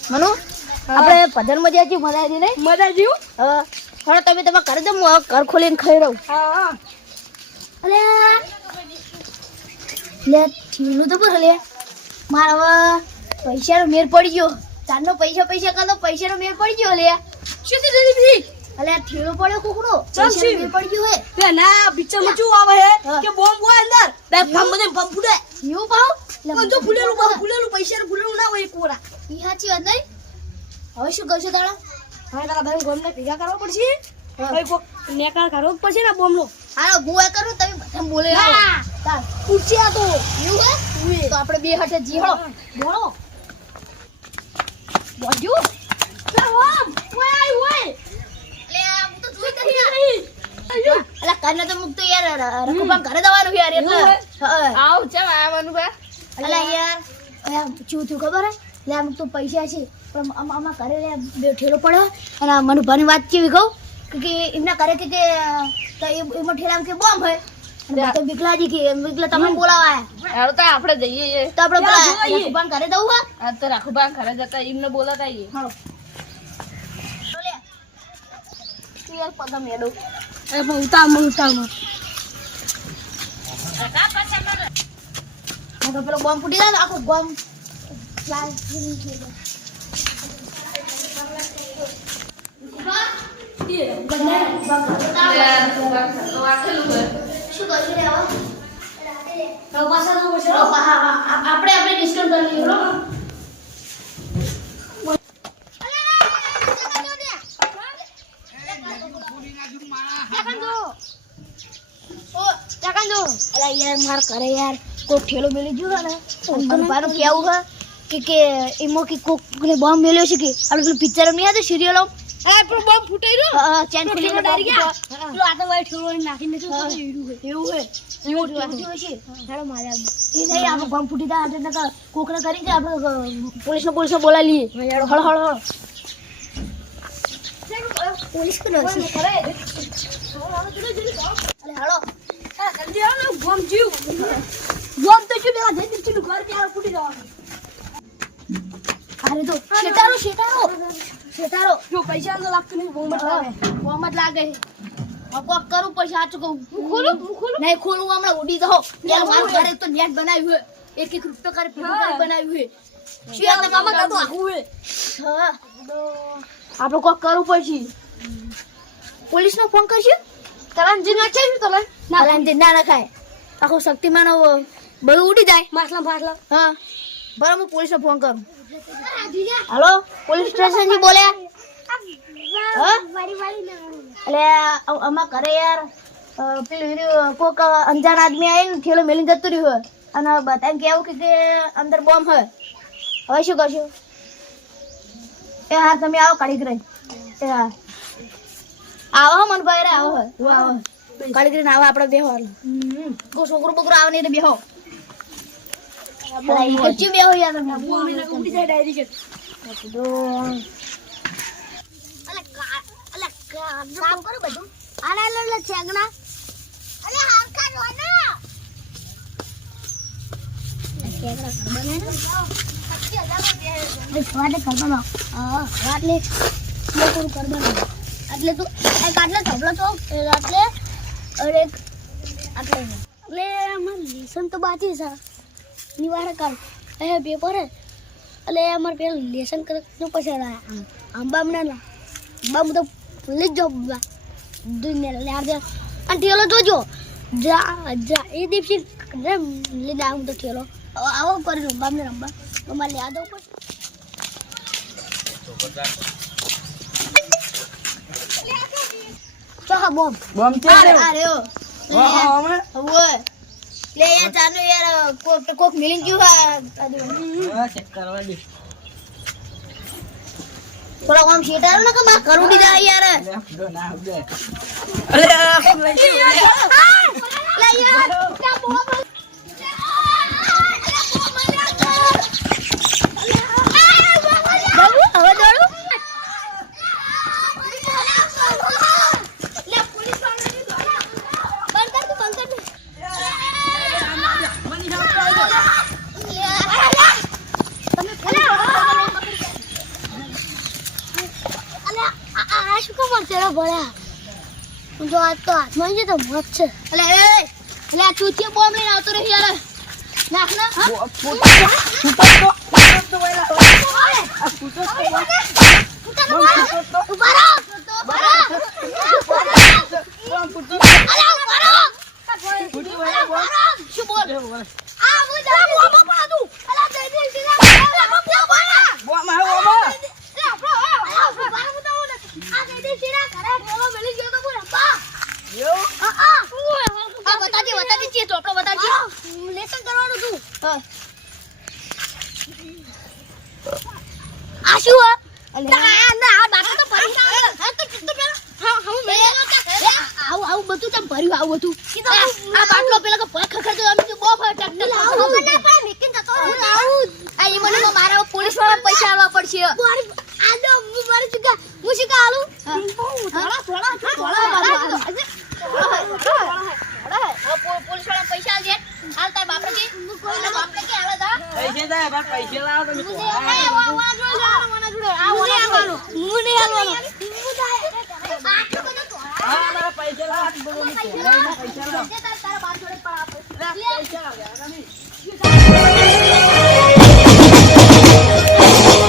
મનુ આપણે પધર મજા જી મજા આવી નહીં મજા જીવ હા હવે તમે તમારા ઘરે જમો ઘર ખોલીને ખાઈ રહું હા અલે લે ઠીલું તો પર લે માર હવે પૈસાનો મેર પડી ગયો ચારનો પૈસા કાતો પૈસાનો મેર પડી ગયો લે શું તે જરી બી અલે ઠીલો પડ્યો કોકનો ચાલ પૈસાનો મેર પડી ગયો હે બે ના પિક્ચર માં શું આવે હે કે બોમ્બ હોય અંદર બે ફામ બધે ફામ ફૂટે એવું પાવ પણ જો ફૂલેલું પૈસા ને ફૂલેલું ના હોય કોરા ઈ સાચી વાત નહીં હવે શું કરશો તારા હવે તારા ભાઈ ગોમને ભેગા કરવા પડશે હવે કોક નેકા કરવો જ પડશે ને બોમ્બ નો હાલો હું એ કરું તમે બધા બોલે તાર પૂછે આ તો એવું હે તો આપણે બે હાથે જીહળો બોલો બોજો ઓમ ઓય ઓય લે હું તો જોઈ કરી અલા કાને તો મુક તો યાર રખુબાન ઘરે જવાનું યાર એટલે આવ ચમ આવવાનું બા અલા યાર શું થયું ખબર હે લે અમુક તો પૈસા છે પણ આમાં ઘરે લે બે ઠેલો પડ્યો અને મને ભાની વાત કેવી કહું કે એમના ઘરે કે તો એમાં ઠેલા કે બોમ્બ હે અને તો બિકલાજી કે બિકલા તમને બોલાવા હાલ તો આપણે જઈએ તો આપણે પેલા રખુબાન ઘરે જવું હે આ તો રાખુબા ઘરે જતા એમને બોલાતા આઈએ હાલો લે તું યાર પગમ મેડો એ પણ ઉતાવળ તો પેલો બોમ્બ ફૂટી જાય ને આખો બોમ્બ લાલ થઈ ગયો શું કરશું રે આપણે ડિસ્કાઉન્ટ કરી લઈએ બરોબર યાર માર કરે યાર કોક ઠેલો મેલી ગયો ને મને બારું કેવું હે કે એમાં કે કોક ને બોમ્બ મેલ્યો છે કે આપણે પેલું પિક્ચર નહીં આવતું સિરિયલો આ પણ બોમ્બ ફૂટાઈ રહ્યો હા ચેન ખોલીને ડારી ગયા પેલો પેલો આ તો વાય ઠેલો નાખીને શું કરે એવું હે એવું છે હેડો મારે એ નહીં આપણે બોમ્બ ફૂટી જાય એટલે કોકને કરી કે આપણે પોલીસને બોલાવી લઈએ હળ હળ હળ પોલીસ કો નથી કરે અરે હાલો આ જલ્દી આવ ને બોમ્બ જીવ બોમ્બ તો શું પેલા જઈ દીધું ઘર ત્યાં ફૂટી જવાનું અરે તો શેટારો જો પૈસા તો લાગતું નહીં બોમ્બ જ લાગે બોમ્બ જ લાગે કોક કરું પછી સાચું કહું હું ખોલું નહીં ખોલું હમણાં ઉડી જાઓ યાર મારું ઘરે તો નેટ બનાવ્યું હે એક રૂપિયો કરે બનાવ્યું હે શું યાર મામા કાતો આવું હે હા આપણે કોક કરવું પછી પોલીસનો ફોન કરશું તલાંજી ના છે તલાં ના ખાય આખો શક્તિમાન બધું ઉડી જાય માસલા હા બરાબર હું પોલીસને ફોન કરું હાલો પોલીસ સ્ટેશન થી બોલ્યા એટલે અમાર ઘરે યાર પેલું કોક અંજાન આદમી આવીને ઠેલો મેલીને જતું રહ્યું અને બધાને કેવું કે અંદર બોમ્બ હે હવે શું કરશું એ હા તમે આવો કાઢી રહી એ હા આવો મન ભાઈ રે આવો કાઢી કરીને આવો આપણે બેહો કોઈ છોકરો બોકરો આવે નહીં બેહો કચ્ચી બેહો યાર ઉડી જાય ડાયરેક્ટ કામ કરો બધું આના લડલે છેગના અલે હાલકા રો ના છેગના બને ને 20000 વાડે કરવાનો વાડલે મોકરું કરવાનો એટલે તું એક આટલે ઢબલો તો એટલે અરે એટલે અમાર લેસન તો બાકી છે નિવારે કર એ પેપર એટલે અમાર પેલું લેસન કરવાનું પછી આંબા મના બામ તો લે જો દુનિયા લે આર દે અને ઠેલો જોજો જા એ દિવસે લે દામ તો ઠેલો આવો કરી રંબા ને રંબા મમ્મા લે આદો પર તો હા બોમ્બ છે અરે ઓ ઓય લે યાર ચાનો યાર કોક મિલિંગ ક્યું હા ચેક કરવા દે થોડા કામ શેટારો ના કે માં કરુડી જાય યાર અલે લે યાર કા બોમ્બ હવે દોડું લે પોલીસ વાળા બંધ કર તમે મરચેડા ભર્યા હું તો આજ તો હાથમાં છે તો મત છે એટલે આ ચૂચી બોમ્બ લઈને આવતો રહી યાર નાખ ના હા શું બોલ આ મુજા બોમ્બ પણ હતું અલા દે દે આવું બધું ચમ ભર્યું આવું બધું આ બાટલો પેલા કે પગ ખખડતો અમે તો બહુ ફટક આ ઈ મને મારા પોલીસ વાળા પૈસા આલવા પડશે આ દો મારી ચુકા મુશિકા આલુ પોલીસ વાળા પૈસા આલ દે હાલ તાર બાપરે કે કોઈના બાપરે કે આલે જા પૈસા જાય બા પૈસા લાવો તમે મુને આલવાનો હા મારા પૈસા લાવો પૈસા લાવો